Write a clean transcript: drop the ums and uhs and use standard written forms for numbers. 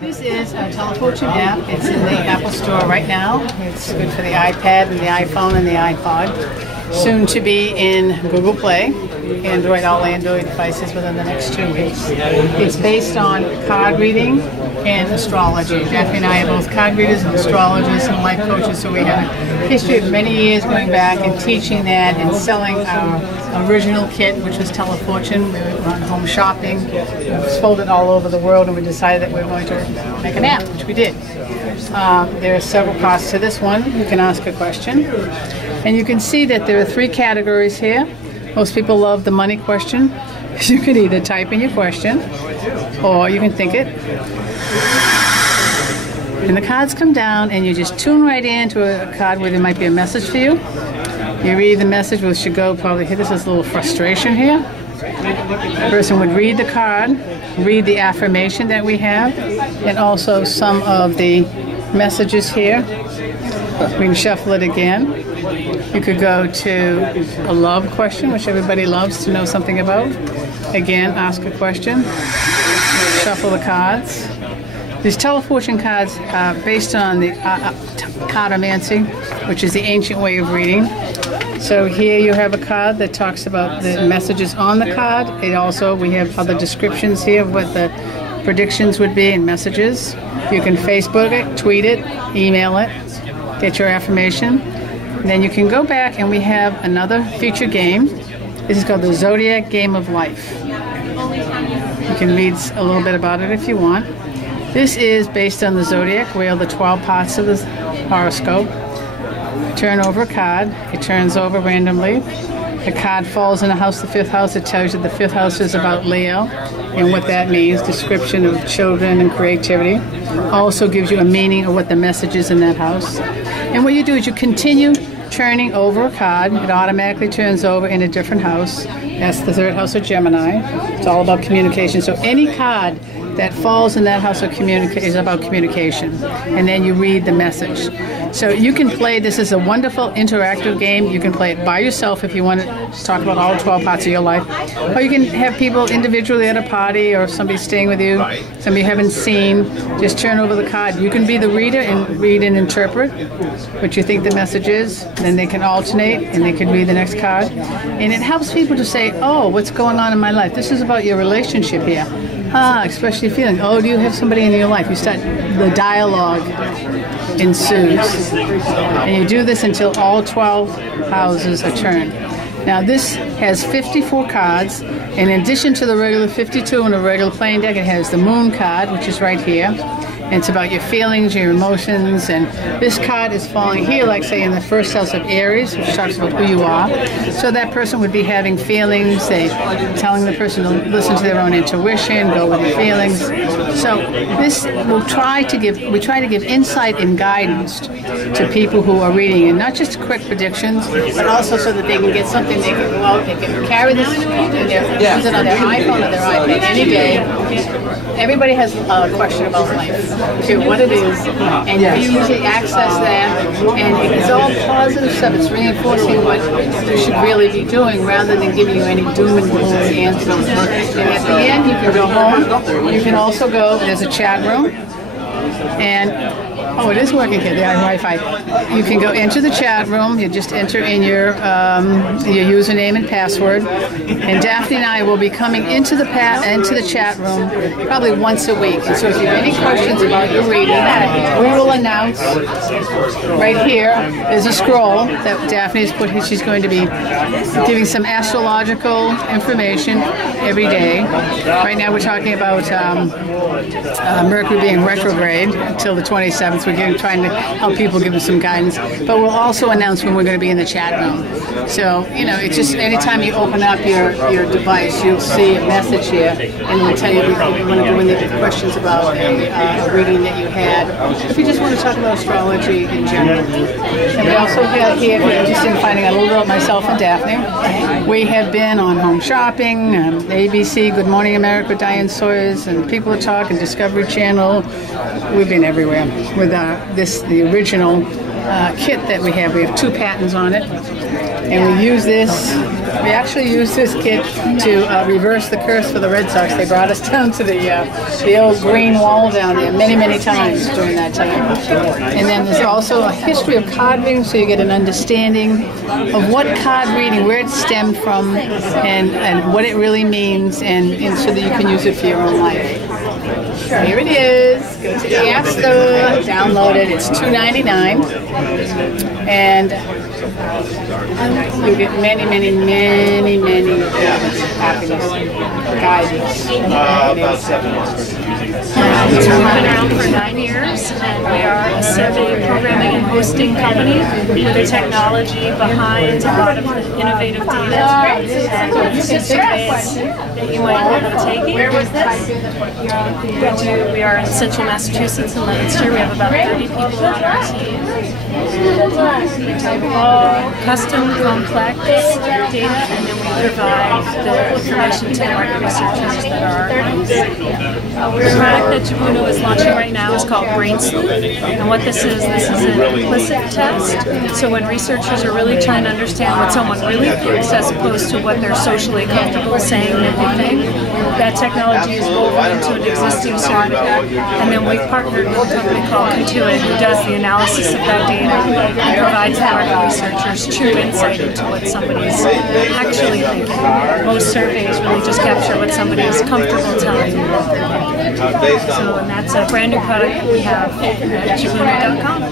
This is a telefortune app. It's in the Apple Store right now. It's good for the iPad and the iPhone and the iPod. Soon to be in Google Play, all Android devices within the next 2 weeks. It's based on card reading and astrology. Daphne and I are both card readers and astrologers and life coaches, so we have a history of many years going back and teaching that and selling our original kit, which was telefortune. We were on home shopping. It was folded all over the world, and we decided that we were going to make an app, which we did. There are several parts to this one. You can ask a question. And you can see that there are 3 categories here. Most people love the money question. You can either type in your question, or you can think it. And the cards come down, and you just tune right into a card where there might be a message for you. You read the message, which should go probably here. This is a little frustration here. The person would read the card, read the affirmation that we have, and also some of the messages here. We can shuffle it again. You could go to a love question, which everybody loves to know something about. Again, ask a question. Shuffle the cards. These telefortune cards are based on the cardomancy, which is the ancient way of reading. So here you have a card that talks about the messages on the card. We have other descriptions here of what the predictions would be and messages. You can Facebook it, tweet it, email it, get your affirmation. And then you can go back, and we have another feature game. This is called the Zodiac Game of Life. You can read a little bit about it if you want. This is based on the zodiac, where the 12 parts of the horoscope. Turn over a card. It turns over randomly. The card falls in a house, the 5th house. It tells you the 5th house is about Leo and what that means, description of children and creativity. Also gives you a meaning of what the message is in that house. And what you do is you continue turning over a card. It automatically turns over in a different house. That's the 3rd house of Gemini. It's all about communication. So any card that falls in that house of is about communication. And then you read the message. So you can play, this is a wonderful interactive game. You can play it by yourself if you want to talk about all 12 parts of your life. Or you can have people individually at a party, or somebody staying with you, somebody you haven't seen. Just turn over the card. You can be the reader and read and interpret what you think the message is. Then they can alternate, and they can read the next card. And it helps people to say, oh, what's going on in my life? This is about your relationship here. Express your feeling. Oh, do you have somebody in your life? You start, the dialogue ensues. And you do this until all 12 houses are turned. Now this has 54 cards. In addition to the regular 52 and a regular playing deck, it has the moon card, which is right here. And it's about your feelings, your emotions, and this card is falling here, like say in the 1st house of Aries, which talks about who you are. So that person would be having feelings, telling the person to listen to their own intuition, go with your feelings. So this we try to give insight and guidance to people who are reading, and not just quick predictions, but also so that they can get something they can go out, they can carry this in use it on their iPhone or their iPad any day. Everybody has a question about life, what it is, and you usually access that, and it's all positive stuff. It's reinforcing what you should really be doing, rather than giving you any doom and gloom answers. And at the end, you can go home. You can also go, there's a chat room, and oh, it is working here. They have Wi-Fi. You can go into the chat room. You just enter in your username and password. And Daphne and I will be coming into the chat room probably once a week. And so if you have any questions about your reading, we will announce right here. There's a scroll that Daphne has put here. She's going to be giving some astrological information every day. Right now we're talking about Mercury being retrograde until the 27th. We're trying to help people, give them some guidance. But we'll also announce when we're going to be in the chat room. So, it's just anytime you open up your device, you'll see a message here, and it'll tell you if you want to go into questions about a reading that you had, if you just want to talk about astrology in general. And we also have here, if you're interested in finding out a little bit about myself and Daphne, we have been on Home Shopping, ABC, Good Morning America, Diane Sawyer's, and People Talk, and Discovery Channel. We've been everywhere with the original kit that we have. We have 2 patents on it, and we use this. We actually use this kit to reverse the curse for the Red Sox. They brought us down to the old green wall down there many, many times during that time. And then there's also a history of card reading, so you get an understanding of what card reading, where it stemmed from, and what it really means, and so that you can use it for your own life. Here it is. Go to the App Store, download it. It's $2.99, and you get many, many, many, many happiness guidance. We've been around for 9 years, and we are a survey programming and hosting company with the technology behind a lot of the innovative data and surveys that you might want to be taking. We are in central Massachusetts and Leominster. We have about 30 people on our team. We type all custom, complex data, and then we provide the information to the market researchers that are our clients. The product that Jabuno is launching right now is called Brain Sleuth, and what this is an implicit test. So when researchers are really trying to understand what someone really thinks as opposed to what they're socially comfortable saying that they think, that technology is woven into an existing survey, and then we've partnered with a company called Intuit who does the analysis of that data and provides the market researchers true insight into what somebody's actually thinking. Most surveys really just capture what somebody is comfortable telling you. So, and that's a brand new product that we have at Jabuno.com.